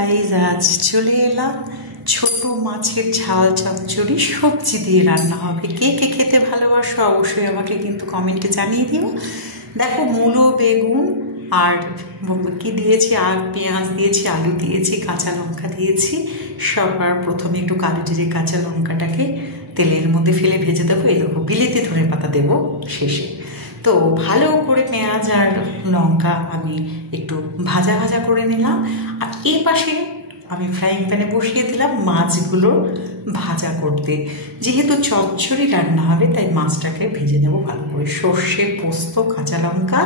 Guys, আজ চলে এলাম ছোট মাছের ঝাল চচ্চড়ি সবজি দিয়ে রান্না হবে। কে কে খেতে ভালোবাসো অবশ্যই আমাকে কিন্তু কমেন্টে জানিয়ে দিও। দেখো, মূলো, বেগুন আর কি দিয়েছি, আর পেঁয়াজ দিয়েছি, আলু দিয়েছি, কাঁচা লঙ্কা দিয়েছি। সবার প্রথমে একটু কালো জিরে কাঁচা লঙ্কাটাকে তেলের মধ্যে ফেলে ভেজে দেবো। এরকম বিলেতি ধনেপাতা দেবো শেষে। তো ভালো করে পেঁয়াজ আর লঙ্কা আমি একটু ভাজা ভাজা করে নিলাম। আর এই পাশে আমি ফ্রাইং প্যানে বসিয়ে দিলাম মাছগুলো ভাজা করতে। যেহেতু চচ্চড়ি রান্না হবে তাই মাছটাকে ভেজে নেব ভালো করে। সর্ষে, পোস্ত, কাঁচা লঙ্কা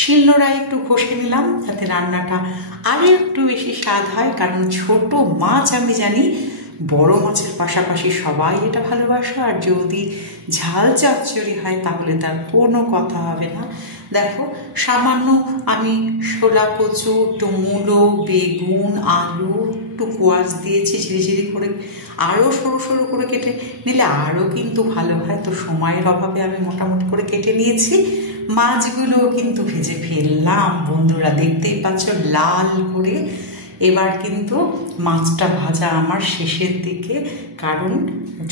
শিলনোড়ায় একটু ঘষে নিলাম যাতে রান্নাটা আরও একটু বেশি স্বাদ হয়। কারণ ছোট মাছ আমি জানি বড় মাছের পাশাপাশি সবাই এটা ভালোবাসো। আর যদি ঝাল চচ্চড়ি হয় তাহলে তার কোনো কথা হবে না। দেখো, সামান্য আমি শোলা কচু, একটু মূলো, বেগুন, আলু, একটু কোয়াশ দিয়েছি ঝিরিঝিরি করে। আরও সরু সরু করে কেটে নিলে আরও কিন্তু ভালো হয়। তো সময়ের অভাবে আমি মোটামুটি করে কেটে নিয়েছি। মাছগুলোও কিন্তু ভেজে ফেললাম বন্ধুরা, দেখতেই পাচ্ছ লাল করে। এবার কিন্তু মাছটা ভাজা আমার শেষের দিকে, কারণ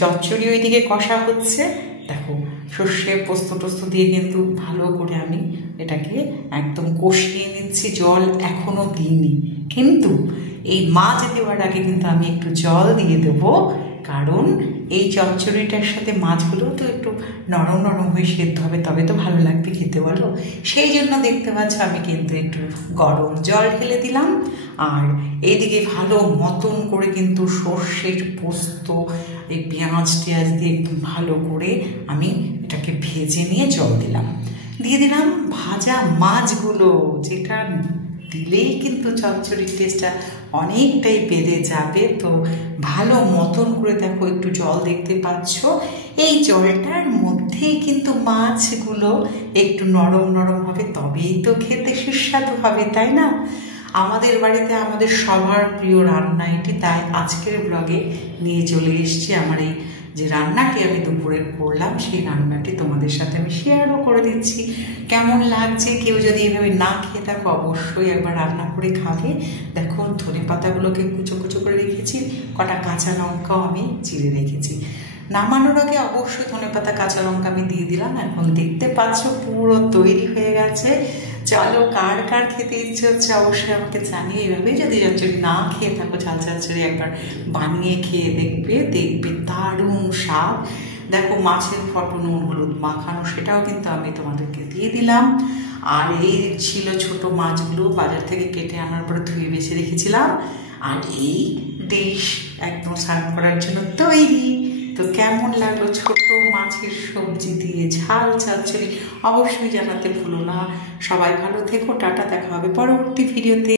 চচ্চড়ি ওইদিকে কষা হচ্ছে। দেখো, সর্ষে পোস্ত টোস্ত দিয়ে কিন্তু ভালো করে আমি এটাকে একদম কষিয়ে নিচ্ছি। জল এখনো দিইনি, কিন্তু এই মাছ দেওয়ার আগে কিন্তু আমি একটু জল দিয়ে দেবো। কারণ এই চচ্চড়িটার সাথে মাছগুলো তো একটু নরম নরম হয়ে সেদ্ধ হবে, তবে তো ভালো লাগবে খেতে, বলো। সেই জন্য দেখতে পাচ্ছ আমি কিন্তু একটু গরম জল ঢেলে দিলাম। আর এইদিকে ভালো মতন করে কিন্তু সর্ষের পোস্ত, এই পেঁয়াজ টেয়াজ দিয়ে একদম ভালো করে আমি এটাকে ভেজে নিয়ে জল দিলাম। দিয়ে দিলাম ভাজা মাছগুলো, যেটা দিলেই কিন্তু চচ্চড়ির টেস্টটা অনেকটাই বেড়ে যাবে। তো ভালো মতন করে দেখো, একটু জল দেখতে পাচ্ছ, এই জলটার মধ্যেই কিন্তু মাছগুলো একটু নরম নরম হবে, তবেই তো খেতে সুস্বাদু হবে, তাই না? আমাদের বাড়িতে আমাদের সবার প্রিয় রান্না এটি, তাই আজকের ব্লগে নিয়ে চলে এসেছি। আমার এই যে রান্নাটি আমি দুপুরে করলাম সেই রান্নাটি তোমাদের সাথে আমি শেয়ারও করে দিচ্ছি। কেমন লাগছে, কেউ যদি এভাবে না খেয়ে থাকো অবশ্যই একবার রান্না করে খাবে। দেখো, ধনে পাতাগুলোকে কুচো কুচো করে রেখেছি, কটা কাঁচা লঙ্কাও আমি চিড়ে রেখেছি। নামানোর আগে অবশ্যই ধনেপাতা কাঁচা লঙ্কা আমি দিয়ে দিলাম। এখন দেখতে পাচ্ছ পুরো তৈরি হয়ে গেছে। চলো, কার কার খেতে ইচ্ছে হচ্ছে অবশ্যই আমাকে জানিয়ে। এইভাবে যদি চচ্চড়ি না খেয়ে থাকো, ঝাল চচ্চড়ি একবার বানিয়ে খেয়ে দেখবে, দেখবে দারুণ স্বাদ। দেখো, মাছের ফটো নুন হলুদ মাখানো, সেটাও কিন্তু আমি তোমাদেরকে দিয়ে দিলাম। আর এই ছিল ছোট মাছগুলো বাজার থেকে কেটে আনার পরে ধুয়ে বেছে রেখেছিলাম। আর এই ডিশ একদম সার্ভ করার জন্য তৈরি। তো কেমন লাগলো ছোট মাছের সবজি দিয়ে ঝাল চচ্চড়ি অবশ্যই জানাতে ভুলো না। সবাই ভালো থেকো, টাটা, দেখা হবে পরবর্তী ভিডিওতে।